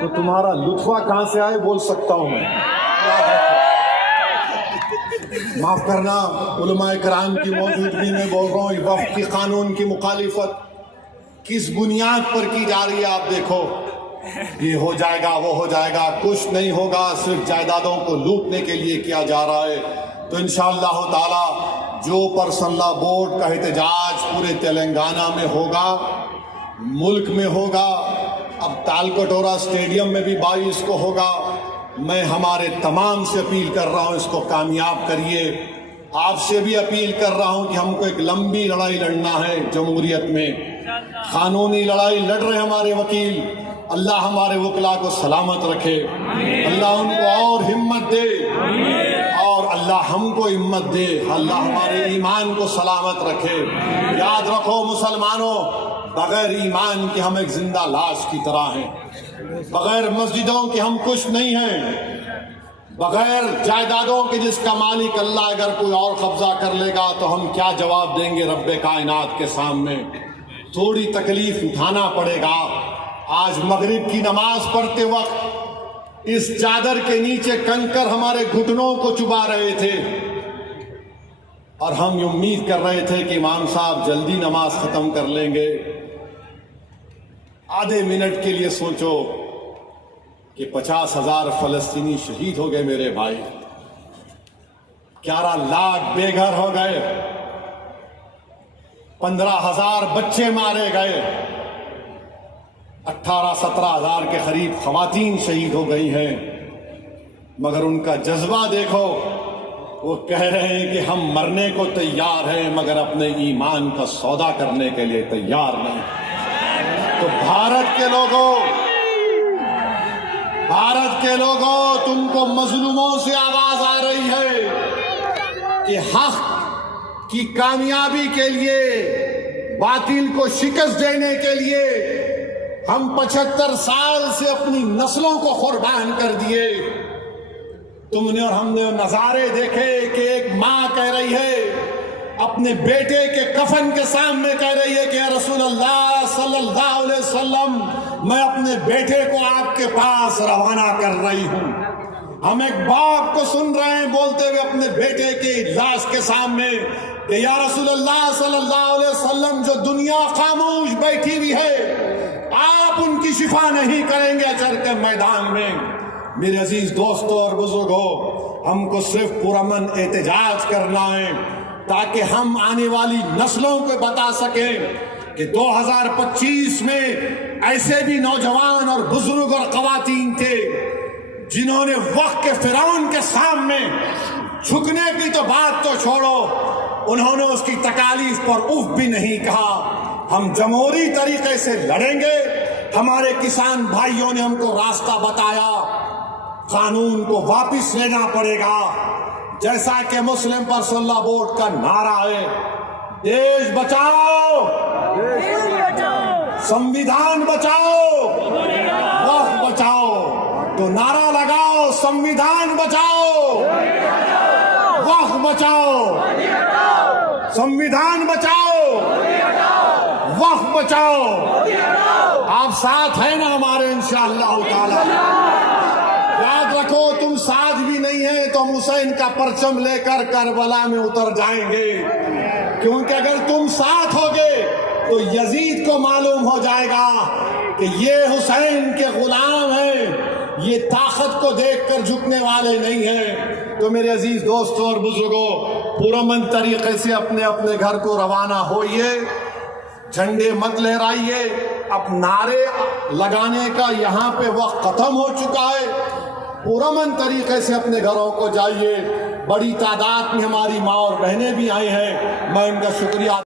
تو تمہارا لطفہ کہاں سے آئے بول سکتا ہوں میں. معاف کرنا، علماء کرام کی موجودگی میں بول رہا ہوں. وفقی قانون کی مخالفت کس بنیاد پر کی جا رہی ہے آپ دیکھو. یہ ہو جائے گا، وہ ہو جائے گا، کچھ نہیں ہوگا، صرف جائیدادوں کو لوٹنے کے لیے کیا جا رہا ہے. تو انشاءاللہ تعالی جو پرسنل لا بورڈ کا احتجاج پورے تلنگانہ میں ہوگا، ملک میں ہوگا، اب تالکٹورا اسٹیڈیم میں بھی 22 کو ہوگا، میں ہمارے تمام سے اپیل کر رہا ہوں اس کو کامیاب کریے. آپ سے بھی اپیل کر رہا ہوں کہ ہم کو ایک لمبی لڑائی لڑنا ہے جمہوریت میں. قانونی لڑائی لڑ رہے ہمارے وکیل، اللہ ہمارے وکلا کو سلامت رکھے، اللہ ان کو اور ہمت دے، اور اللہ ہم کو ہمت دے، اللہ ہمارے ایمان کو سلامت رکھے. یاد رکھو مسلمانوں، بغیر ایمان کے ہم ایک زندہ لاش کی طرح ہیں، بغیر مسجدوں کے ہم کچھ نہیں ہیں، بغیر جائیدادوں کے جس کا مالک اللہ اگر کوئی اور قبضہ کر لے گا تو ہم کیا جواب دیں گے رب کائنات کے سامنے. تھوڑی تکلیف اٹھانا پڑے گا. آج مغرب کی نماز پڑھتے وقت اس چادر کے نیچے کنکر ہمارے گھٹنوں کو چبا رہے تھے، اور ہم یہ امید کر رہے تھے کہ امام صاحب جلدی نماز ختم کر لیں گے. آدھے منٹ کے لیے سوچو کہ 50,000 فلسطینی شہید ہو گئے میرے بھائی، 11 لاکھ بے گھر ہو گئے، 15,000 بچے مارے گئے، 18-17 کے قریب خواتین شہید ہو گئی ہیں. مگر ان کا جذبہ دیکھو، وہ کہہ رہے ہیں کہ ہم مرنے کو تیار ہیں مگر اپنے ایمان کا سودا کرنے کے لیے تیار نہیں. تو بھارت کے لوگوں تم کو مظلوموں سے آواز آ رہی ہے کہ حق کی کامیابی کے لیے، باطل کو شکست دینے کے لیے ہم 75 سال سے اپنی نسلوں کو قربان کر دیے. تم نے اور ہم نے نظارے دیکھے کہ ایک ماں کہہ رہی ہے اپنے بیٹے کے کفن کے سامنے، کہہ رہی ہے کہ یا رسول اللہ صلی اللہ علیہ وسلم، میں اپنے بیٹے کو آپ کے پاس روانہ کر رہی ہوں. ہم ایک باپ کو سن رہے ہیں بولتے ہوئے اپنے بیٹے کی لاش کے سامنے کہ یا رسول اللہ صلی اللہ علیہ وسلم، جو دنیا خاموش بیٹھی ہوئی ہے آپ ان کی شفا نہیں کریں گے اجر کے میدان میں. میرے عزیز دوستوں اور بزرگوں، ہم کو صرف پرامن احتجاج کرنا ہے تاکہ ہم آنے والی نسلوں کو بتا سکیں کہ 2025 میں ایسے بھی نوجوان اور بزرگ اور خواتین تھے جنہوں نے وقت کے فرعون کے سامنے جھکنے کی تو بات تو چھوڑو، انہوں نے اس کی تکالیف پر اف بھی نہیں کہا. ہم جمہوری طریقے سے لڑیں گے. ہمارے کسان بھائیوں نے ہم کو راستہ بتایا، قانون کو واپس لینا پڑے گا. جیسا کہ مسلم پرسنل لا بورڈ کا نعرہ ہے، دیش بچاؤ، سنویدھان بچاؤ، وقت بچاؤ. تو نعرہ لگاؤ، سنویدھان بچاؤ، وقت بچاؤ، سنویدھان بچاؤ، وقت بچاؤ. آپ ساتھ ہیں نا ہمارے انشاءاللہ تعالی؟ یاد رکھو، تم ساتھ بھی نہیں ہیں تو ہم حسین کا پرچم لے کر کربلا میں اتر جائیں گے، کیونکہ اگر تم ساتھ ہوگے تو یزید کو معلوم ہو جائے گا کہ یہ حسین کے غلام ہیں، یہ طاقت کو دیکھ کر جھکنے والے نہیں ہیں. تو میرے عزیز دوستوں اور بزرگوں، پرامن طریقے سے اپنے اپنے گھر کو روانہ ہوئیے، جھنڈے مت لہرائیے. اب نعرے لگانے کا یہاں پہ وقت ختم ہو چکا ہے. پرامن طریقے سے اپنے گھروں کو جائیے. بڑی تعداد میں ہماری ماں اور بہنیں بھی آئی ہیں، میں ان کا شکریہ